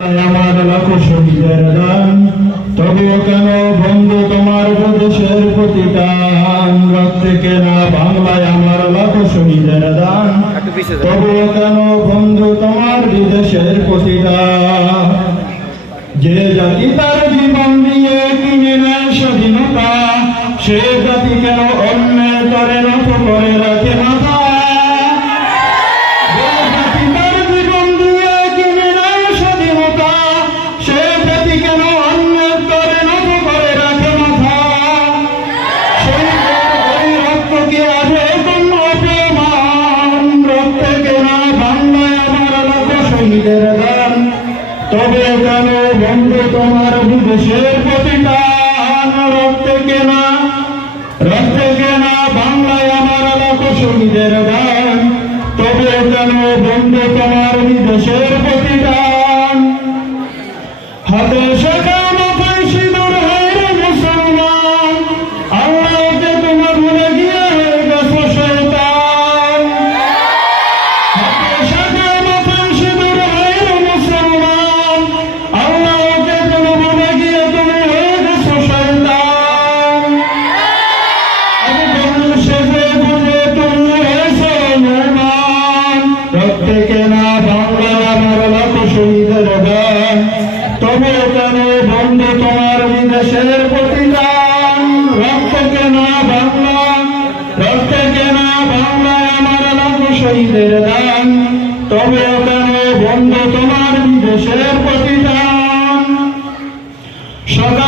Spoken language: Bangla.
আমার লাখ শহীদের দান তবুও কেন বন্ধু তোমার দেশের প্রতিদান রক্তে কেনা বাংলায় আমার লাখ শহীদের দান। তবুও কেন বন্ধু তোমার বিদেশের প্রতিদান যে জাতি তার জীবন দিয়ে কিনে নেয় স্বাধীনতা, সে জাতি শহীদের দান তবে কেন বন্ধু তোমার বিদেশের প্রতিদান রক্তে কেনা রক্তে কেনা বাংলায় আমার লোক শহীদের দান তবে কেন বন্ধু তোমার বিদেশের প্রতিদান তবে কেন বন্ধু তোমার বিদেশের প্রতিদান রক্ত কেনা বাংলা রক্ত কেনা বাংলা আমার লাখ শহীদের দান। তবে কেন বন্ধু তোমার বিদেশের প্রতিদান সকালবেলা